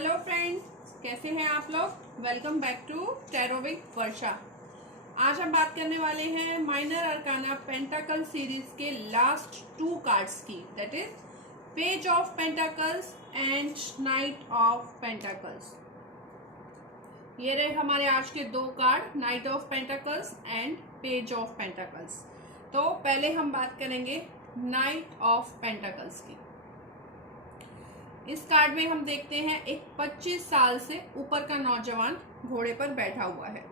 Hello friends, कैसे हैं आप लोग। Welcome back to tarot with Varsha. आज हम बात करने वाले हैं माइनर अरकाना पेंटाकल सीरीज के लास्ट 2 कार्ड्स की, that is page of pentacles and knight of pentacles. ये रहे हमारे आज के 2 card, knight of pentacles and page of pentacles. तो पहले हम बात करेंगे नाइट ऑफ पेंटाकल्स की। इस कार्ड में हम देखते हैं एक 25 साल से ऊपर का नौजवान घोड़े पर बैठा हुआ है।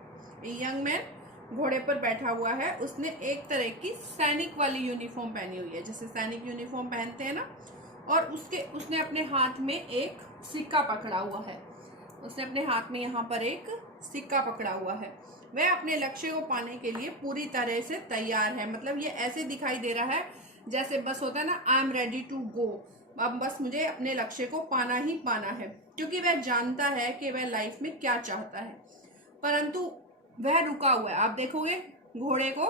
यंग मैन घोड़े पर बैठा हुआ है। उसने एक तरह की सैनिक वाली यूनिफॉर्म पहनी हुई है, जैसे सैनिक यूनिफॉर्म पहनते हैं ना। और उसने अपने हाथ में एक सिक्का पकड़ा हुआ है। उसने अपने हाथ में यहाँ पर एक सिक्का पकड़ा हुआ है। वह अपने लक्ष्य को पाने के लिए पूरी तरह से तैयार है। मतलब ये ऐसे दिखाई दे रहा है जैसे बस होता है ना, I am ready to go, अब बस मुझे अपने लक्ष्य को पाना ही पाना है, क्योंकि वह जानता है कि वह लाइफ में क्या चाहता है। परंतु वह रुका हुआ है। आप देखोगे घोड़े को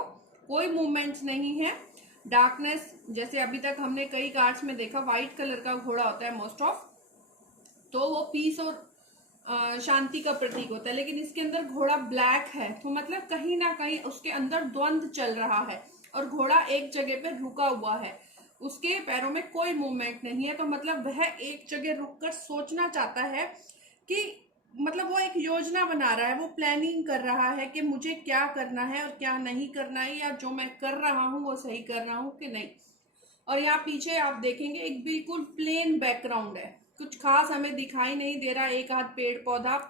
कोई मूवमेंट्स नहीं है। डार्कनेस, जैसे अभी तक हमने कई कार्ड्स में देखा, व्हाइट कलर का घोड़ा होता है मोस्ट ऑफ, तो वो पीस और शांति का प्रतीक होता है। लेकिन इसके अंदर घोड़ा ब्लैक है, तो मतलब कहीं ना कहीं उसके अंदर द्वंद्व चल रहा है और घोड़ा एक जगह पर रुका हुआ है। उसके पैरों में कोई मूवमेंट नहीं है, तो मतलब वह एक जगह रुककर सोचना चाहता है कि मतलब वो एक योजना बना रहा है, वो प्लानिंग कर रहा है कि मुझे क्या करना है और क्या नहीं करना है, या जो मैं कर रहा हूँ वो सही कर रहा हूँ कि नहीं। और यहाँ पीछे आप देखेंगे एक बिल्कुल प्लेन बैकग्राउंड है, कुछ खास हमें दिखाई नहीं दे रहा। एक आध पेड़ पौधा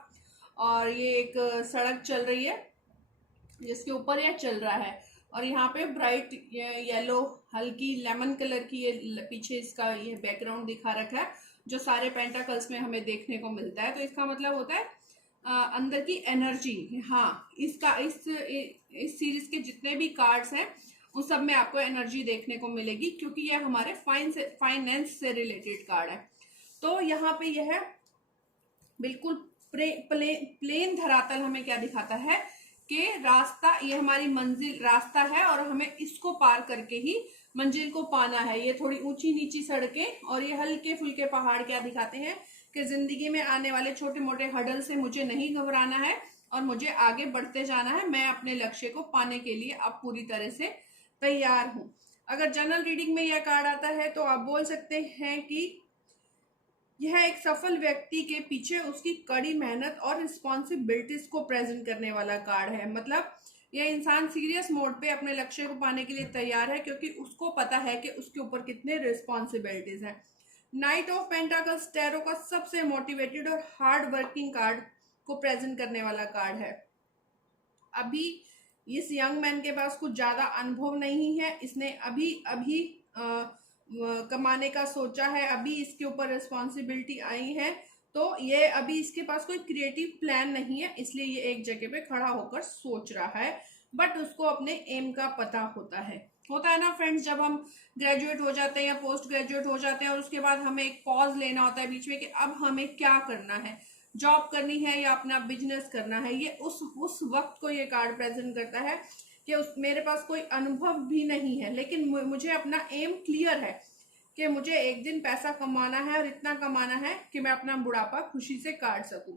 और ये एक सड़क चल रही है जिसके ऊपर यह चल रहा है। और यहाँ पे ब्राइट येलो, हल्की लेमन कलर की ये पीछे इसका ये बैकग्राउंड दिखा रखा है, जो सारे पेंटाकल्स में हमें देखने को मिलता है। तो इसका मतलब होता है अंदर की एनर्जी। हाँ, इस सीरीज के जितने भी कार्ड्स हैं उन सब में आपको एनर्जी देखने को मिलेगी, क्योंकि यह हमारे फाइनेंस से रिलेटेड कार्ड है। तो यहाँ पे यह बिल्कुल प्लेन धरातल हमें क्या दिखाता है कि रास्ता, ये हमारी मंजिल रास्ता है और हमें इसको पार करके ही मंजिल को पाना है। ये थोड़ी ऊंची नीची सड़कें और ये हल्के फुल्के पहाड़ क्या दिखाते हैं कि जिंदगी में आने वाले छोटे मोटे हडल से मुझे नहीं घबराना है और मुझे आगे बढ़ते जाना है। मैं अपने लक्ष्य को पाने के लिए अब पूरी तरह से तैयार हूं। अगर जनरल रीडिंग में यह कार्ड आता है तो आप बोल सकते हैं कि यह एक सफल व्यक्ति के पीछे उसकी कड़ी मेहनत और रिस्पॉन्सिबिलिटीज को प्रेजेंट करने वाला कार्ड है। मतलब यह इंसान सीरियस मोड पे अपने लक्ष्य को पाने के लिए तैयार है, क्योंकि उसको पता है कि उसके ऊपर कितने रिस्पॉन्सिबिलिटीज हैं। नाइट ऑफ पेंटाकल्स टैरो का सबसे मोटिवेटेड और हार्ड वर्किंग कार्ड को प्रेजेंट करने वाला कार्ड है। अभी इस यंग मैन के पास कुछ ज्यादा अनुभव नहीं है। इसने अभी अभी कमाने का सोचा है, अभी इसके ऊपर रिस्पॉन्सिबिलिटी आई है, तो ये अभी इसके पास कोई क्रिएटिव प्लान नहीं है, इसलिए ये एक जगह पे खड़ा होकर सोच रहा है। बट उसको अपने एम का पता होता है ना फ्रेंड्स, जब हम ग्रेजुएट हो जाते हैं या पोस्ट ग्रेजुएट हो जाते हैं और उसके बाद हमें एक पॉज लेना होता है बीच में कि अब हमें क्या करना है, जॉब करनी है या अपना बिजनेस करना है। ये उस वक्त को ये कार्ड प्रेजेंट करता है कि मेरे पास कोई अनुभव भी नहीं है, लेकिन मुझे अपना एम क्लियर है कि मुझे एक दिन पैसा कमाना है और इतना कमाना है कि मैं अपना बुढ़ापा खुशी से काट सकूं।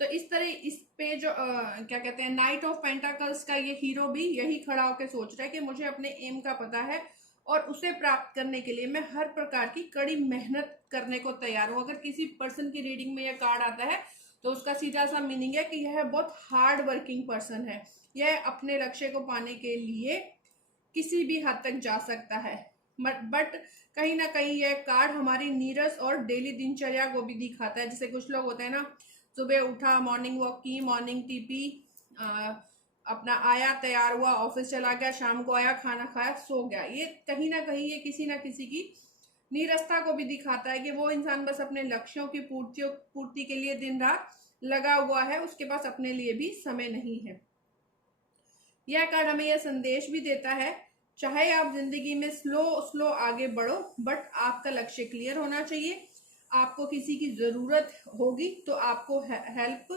तो इस तरह इस पे जो क्या कहते हैं, नाइट ऑफ पेंटाकल्स का ये हीरो भी यही खड़ा होकर सोच रहा है कि मुझे अपने एम का पता है और उसे प्राप्त करने के लिए मैं हर प्रकार की कड़ी मेहनत करने को तैयार हूँ। अगर किसी पर्सन की रीडिंग में यह कार्ड आता है तो उसका सीधा सा मीनिंग है कि यह बहुत हार्ड वर्किंग पर्सन है। यह अपने लक्ष्य को पाने के लिए किसी भी हद तक जा सकता है। बट कहीं ना कहीं यह कार्ड हमारी नीरस और डेली दिनचर्या को भी दिखाता है। जैसे कुछ लोग होते हैं ना, सुबह उठा, मॉर्निंग वॉक की, मॉर्निंग टी पी, अपना आया, तैयार हुआ, ऑफिस चला गया, शाम को आया, खाना खाया, सो गया। ये कहीं ना कहीं ये किसी ना किसी की नीरसता को भी दिखाता है कि वो इंसान बस अपने लक्ष्यों की पूर्ति के लिए दिन रात लगा हुआ है, उसके पास अपने लिए भी समय नहीं है। यह कार्ड हमें यह संदेश भी देता है, चाहे आप जिंदगी में स्लो आगे बढ़ो, बट आपका लक्ष्य क्लियर होना चाहिए। आपको किसी की जरूरत होगी तो आपको हेल्प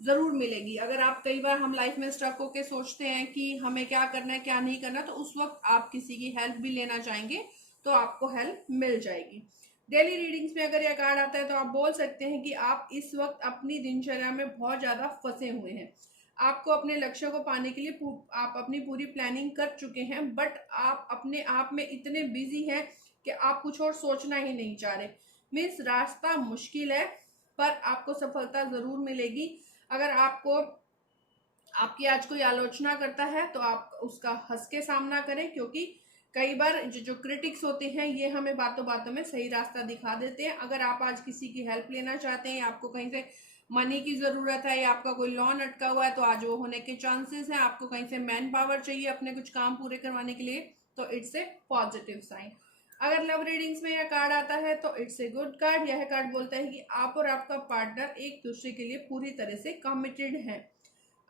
जरूर मिलेगी। अगर आप कई बार हम लाइफ में स्ट्रक होके सोचते हैं कि हमें क्या करना है क्या नहीं करना, तो उस वक्त आप किसी की हेल्प भी लेना चाहेंगे तो आपको हेल्प मिल जाएगी। डेली रीडिंग्स में अगर यह कार्ड आता है तो आप बोल सकते हैं कि आप इस वक्त अपनी दिनचर्या में बहुत ज़्यादा फंसे हुए हैं। आपको अपने लक्ष्यों को पाने के लिए आप अपनी पूरी प्लानिंग कर चुके हैं, बट आप अपने आप में इतने बिजी हैं कि आप कुछ और सोचना ही नहीं चाह रहे। मीन्स रास्ता मुश्किल है, पर आपको सफलता ज़रूर मिलेगी। अगर आपको आपकी आज कोई आलोचना करता है तो आप उसका हंस के सामना करें, क्योंकि कई बार जो क्रिटिक्स होते हैं ये हमें बातों बातों में सही रास्ता दिखा देते हैं। अगर आप आज किसी की हेल्प लेना चाहते हैं, आपको कहीं से मनी की ज़रूरत है या आपका कोई लोन अटका हुआ है, तो आज वो होने के चांसेस हैं। आपको कहीं से मैन पावर चाहिए अपने कुछ काम पूरे करवाने के लिए, तो इट्स ए पॉजिटिव साइन। अगर लव रीडिंग्स में यह कार्ड आता है तो इट्स ए गुड कार्ड। यह कार्ड बोलता है कि आप और आपका पार्टनर एक दूसरे के लिए पूरी तरह से कमिटेड हैं।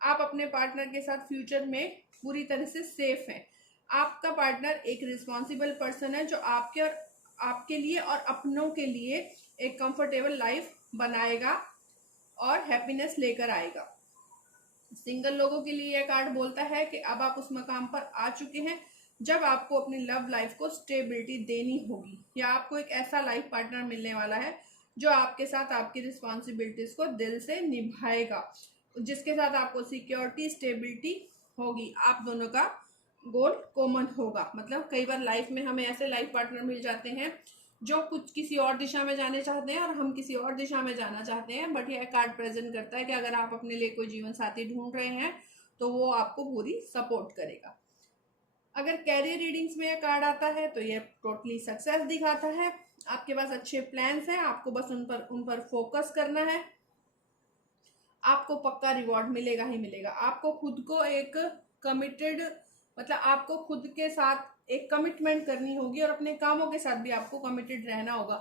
आप अपने पार्टनर के साथ फ्यूचर में पूरी तरह से सेफ हैं। आपका पार्टनर एक रिस्पॉन्सिबल पर्सन है जो आपके लिए और अपनों के लिए एक कंफर्टेबल लाइफ बनाएगा और हैप्पीनेस लेकर आएगा। सिंगल लोगों के लिए यह कार्ड बोलता है कि अब आप उस मकाम पर आ चुके हैं जब आपको अपनी लव लाइफ को स्टेबिलिटी देनी होगी, या आपको एक ऐसा लाइफ पार्टनर मिलने वाला है जो आपके साथ आपकी रिस्पॉन्सिबिलिटीज को दिल से निभाएगा, जिसके साथ आपको सिक्योरिटी स्टेबिलिटी होगी। आप दोनों का गोल कॉमन होगा। मतलब कई बार लाइफ में हमें ऐसे लाइफ पार्टनर मिल जाते हैं जो कुछ किसी और दिशा में जाने चाहते हैं और हम किसी और दिशा में जाना चाहते हैं, बट यह कार्ड प्रेजेंट करता है कि अगर आप अपने लिए कोई जीवन साथी ढूंढ रहे हैं तो वो आपको पूरी सपोर्ट करेगा। अगर कैरियर रीडिंग्स में यह कार्ड आता है तो यह टोटली सक्सेस दिखाता है। आपके पास अच्छे प्लान्स हैं, आपको बस उन पर फोकस करना है। आपको पक्का रिवॉर्ड मिलेगा ही मिलेगा। आपको खुद को एक कमिटेड, मतलब आपको खुद के साथ एक कमिटमेंट करनी होगी और अपने कामों के साथ भी आपको कमिटेड रहना होगा।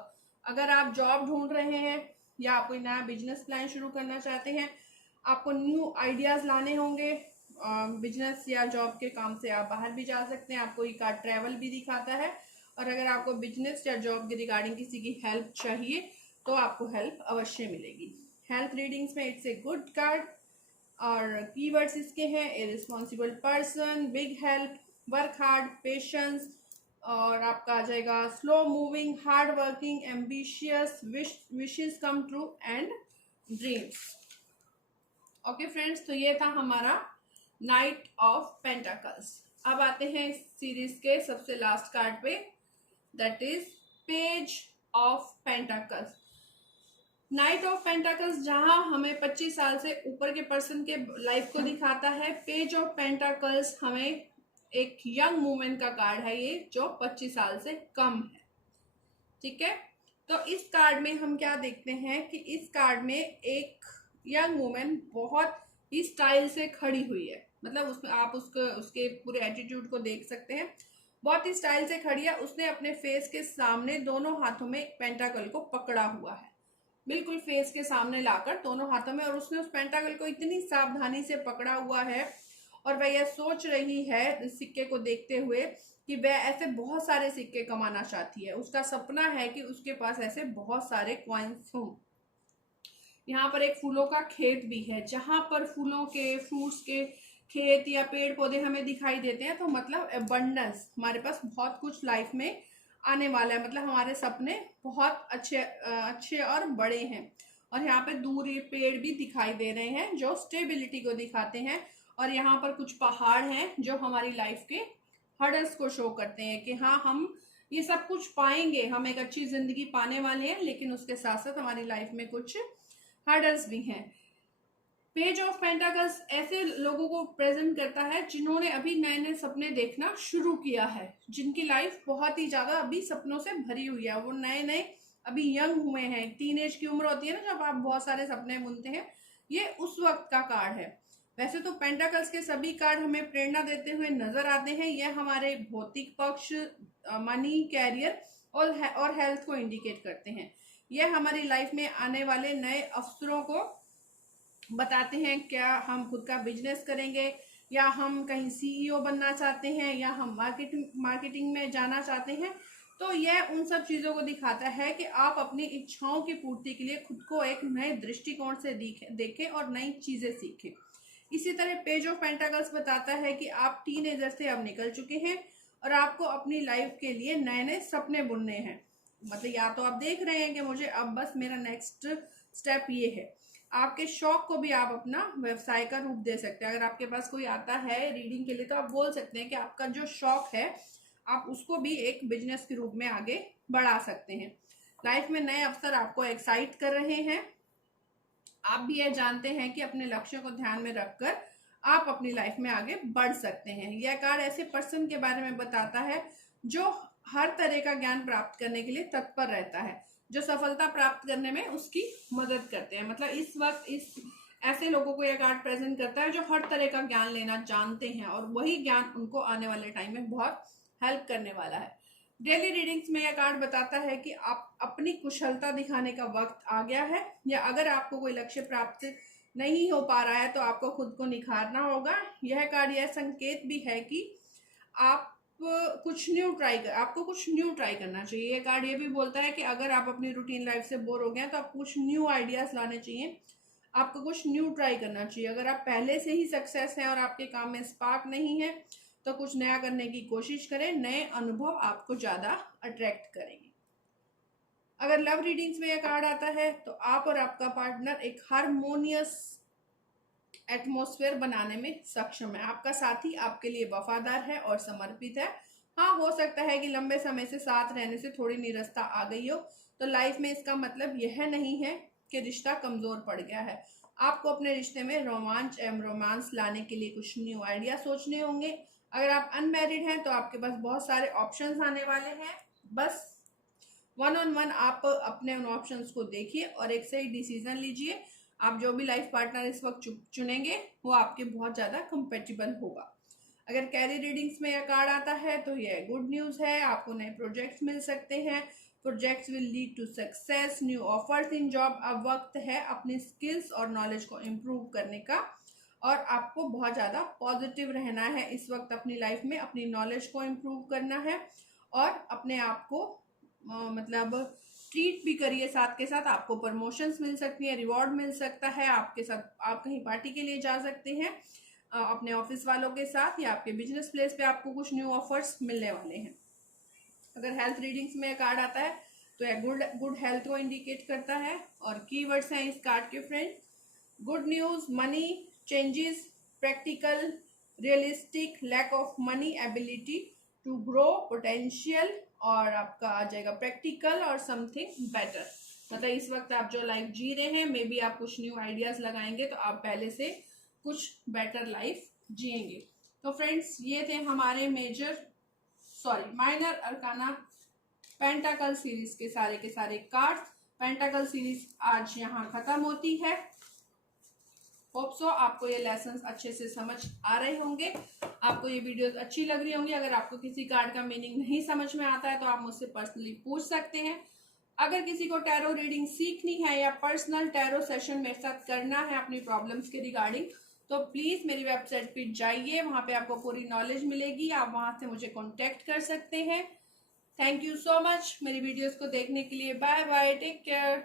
अगर आप जॉब ढूंढ रहे हैं या आप कोई नया बिजनेस प्लान शुरू करना चाहते हैं, आपको न्यू आइडियाज लाने होंगे। बिजनेस या जॉब के काम से आप बाहर भी जा सकते हैं। आपको ये कार्ड ट्रैवल भी दिखाता है, और अगर आपको बिजनेस या जॉब के रिगार्डिंग किसी की हेल्प चाहिए तो आपको हेल्प अवश्य मिलेगी। हेल्थ रीडिंग्स में इट्स ए गुड कार्ड, और कीवर्ड्स इसके हैं ए responsible person, big help, work hard, patience, और आपका आ जाएगा slow moving, hard working, ambitious, wishes come true and dreams. Okay friends, तो ये था हमारा नाइट ऑफ पेंटाकल्स। अब आते हैं इस सीरीज के सबसे लास्ट कार्ड पे, that is page of pentacles. Night of pentacles जहां हमें 25 साल से ऊपर के पर्सन के लाइफ को दिखाता है। पेज ऑफ पेंटाकल्स हमें एक यंग वुमेन का कार्ड है, ये जो 25 साल से कम है। ठीक है, तो इस कार्ड में हम क्या देखते हैं कि इस कार्ड में एक यंग वुमेन बहुत ही स्टाइल से खड़ी हुई है। मतलब उसमें आप उसके पूरे एटीट्यूड को देख सकते हैं। बहुत ही स्टाइल से खड़ी है। उसने अपने फेस के सामने दोनों हाथों में एक पेंटाकल को पकड़ा हुआ है, बिल्कुल फेस के सामने लाकर दोनों हाथों में, और उसने उस पेंटाकल को इतनी सावधानी से पकड़ा हुआ है और वह यह सोच रही है इस सिक्के को देखते हुए कि वह ऐसे बहुत सारे सिक्के कमाना चाहती है। उसका सपना है कि उसके पास ऐसे बहुत सारे कॉइन्स हों। यहाँ पर एक फूलों का खेत भी है, जहां पर फूलों के, फ्रूट्स के खेत या पेड़ पौधे हमें दिखाई देते हैं, तो मतलब अबंडेंस, हमारे पास बहुत कुछ लाइफ में आने वाला है। मतलब हमारे सपने बहुत अच्छे और बड़े हैं। और यहाँ पे दूर ये पेड़ भी दिखाई दे रहे हैं जो स्टेबिलिटी को दिखाते हैं, और यहाँ पर कुछ पहाड़ हैं जो हमारी लाइफ के हर्डल्स को शो करते हैं कि हाँ, हम ये सब कुछ पाएंगे, हम एक अच्छी जिंदगी पाने वाले हैं, लेकिन उसके साथ साथ हमारी लाइफ में कुछ हर्डल्स भी हैं। पेज ऑफ पेंटाकल्स ऐसे लोगों को प्रेजेंट करता है जिन्होंने अभी नए नए सपने देखना शुरू किया है, जिनकी लाइफ बहुत ही ज्यादा अभी सपनों से भरी हुई है। वो नए नए अभी यंग हुए हैं, टीनेज की उम्र होती है ना जब आप बहुत सारे सपने बुनते हैं, ये उस वक्त का कार्ड है। वैसे तो पेंटाकल्स के सभी कार्ड हमें प्रेरणा देते हुए नजर आते हैं। यह हमारे भौतिक पक्ष, मनी, कैरियर और हेल्थ को इंडिकेट करते हैं। यह हमारी लाइफ में आने वाले नए अवसरों को बताते हैं। क्या हम खुद का बिजनेस करेंगे, या हम कहीं सीईओ बनना चाहते हैं, या हम मार्केटिंग में जाना चाहते हैं, तो यह उन सब चीज़ों को दिखाता है कि आप अपनी इच्छाओं की पूर्ति के लिए खुद को एक नए दृष्टिकोण से देखें और नई चीज़ें सीखें। इसी तरह पेज ऑफ पेंटाकल्स बताता है कि आप टीनेजर से अब निकल चुके हैं और आपको अपनी लाइफ के लिए नए नए सपने बुनने हैं। मतलब या तो आप देख रहे हैं कि मुझे अब बस मेरा नेक्स्ट स्टेप ये है। आपके शौक को भी आप अपना व्यवसाय का रूप दे सकते हैं। अगर आपके पास कोई आता है रीडिंग के लिए तो आप बोल सकते हैं कि आपका जो शौक है आप उसको भी एक बिजनेस के रूप में आगे बढ़ा सकते हैं। लाइफ में नए अवसर आपको एक्साइट कर रहे हैं। आप भी ये जानते हैं कि अपने लक्ष्यों को ध्यान में रखकर आप अपनी लाइफ में आगे बढ़ सकते हैं। यह कार्ड ऐसे पर्सन के बारे में बताता है जो हर तरह का ज्ञान प्राप्त करने के लिए तत्पर रहता है, जो सफलता प्राप्त करने में उसकी मदद करते हैं। मतलब इस वक्त इस ऐसे लोगों को यह कार्ड प्रेजेंट करता है जो हर तरह का ज्ञान लेना जानते हैं और वही ज्ञान उनको आने वाले टाइम में बहुत हेल्प करने वाला है। डेली रीडिंग्स में यह कार्ड बताता है कि आप अपनी कुशलता दिखाने का वक्त आ गया है, या अगर आपको कोई लक्ष्य प्राप्त नहीं हो पा रहा है तो आपको खुद को निखारना होगा। यह कार्ड यह संकेत भी है कि आपको कुछ न्यू ट्राई करना चाहिए। यह कार्ड ये भी बोलता है कि अगर आप अपनी रूटीन लाइफ से बोर हो गए हैं तो आप कुछ न्यू आइडियाज लाने चाहिए, आपको कुछ न्यू ट्राई करना चाहिए। अगर आप पहले से ही सक्सेस हैं और आपके काम में स्पार्क नहीं है तो कुछ नया करने की कोशिश करें। नए अनुभव आपको ज्यादा अट्रैक्ट करेंगे। अगर लव रीडिंग्स में यह कार्ड आता है तो आप और आपका पार्टनर एक हारमोनियस एटमॉस्फेयर बनाने में सक्षम है। आपका साथी आपके लिए वफादार है और समर्पित है। हाँ, हो सकता है कि लंबे समय से साथ रहने से थोड़ी निरस्ता आ गई हो, तो लाइफ में इसका मतलब यह नहीं है कि रिश्ता कमजोर पड़ गया है। आपको अपने रिश्ते में रोमांच एवं रोमांस लाने के लिए कुछ न्यू आइडिया सोचने होंगे। अगर आप अनमैरिड हैं तो आपके पास बहुत सारे ऑप्शंस आने वाले हैं। बस वन ऑन वन आप अपने उन ऑप्शंस को देखिए और एक सही डिसीजन लीजिए। आप जो भी लाइफ पार्टनर इस वक्त चुनेंगे वो आपके बहुत ज़्यादा कंपेटेबल होगा। अगर कैरियर रीडिंग्स में यह कार्ड आता है तो यह गुड न्यूज़ है। आपको नए प्रोजेक्ट्स मिल सकते हैं। Projects will lead to success, new offers in job. अब वक्त है अपनी स्किल्स और नॉलेज को इम्प्रूव करने का और आपको बहुत ज़्यादा पॉजिटिव रहना है इस वक्त अपनी लाइफ में। अपनी नॉलेज को इम्प्रूव करना है और अपने आप को मतलब ट्रीट भी करिए। साथ के साथ आपको प्रमोशंस मिल सकती है, रिवॉर्ड मिल सकता है। आपके साथ आप कहीं पार्टी के लिए जा सकते हैं अपने ऑफिस वालों के साथ, या आपके बिजनेस प्लेस पे आपको कुछ न्यू ऑफर्स मिलने वाले हैं। अगर हेल्थ रीडिंग्स में कार्ड आता है तो यह गुड हेल्थ को इंडिकेट करता है और कीवर्ड्स हैं इस कार्ड के friends: good news, money changes, practical, realistic, lack of money, ability to grow, potential, और आपका आ जाएगा प्रैक्टिकल और समथिंग बेटर। मतलब इस वक्त आप जो लाइफ जी रहे हैं, मे बी आप कुछ न्यू आइडियाज लगाएंगे तो आप पहले से कुछ बेटर लाइफ जिएंगे। तो फ्रेंड्स, ये थे हमारे माइनर अरकाना पेंटाकल सीरीज के सारे कार्ड्स। पेंटाकल सीरीज आज यहाँ खत्म होती है। होप सो आपको ये लेसन्स अच्छे से समझ आ रहे होंगे, आपको ये वीडियोस अच्छी लग रही होंगी। अगर आपको किसी कार्ड का मीनिंग नहीं समझ में आता है तो आप मुझसे पर्सनली पूछ सकते हैं। अगर किसी को टैरो रीडिंग सीखनी है या पर्सनल टैरो सेशन मेरे साथ करना है अपनी प्रॉब्लम्स के रिगार्डिंग, तो प्लीज मेरी वेबसाइट पे जाइए, वहां पे आपको पूरी नॉलेज मिलेगी। आप वहां से मुझे कॉन्टेक्ट कर सकते हैं। थैंक यू सो मच मेरी वीडियोस को देखने के लिए। Bye bye, take care.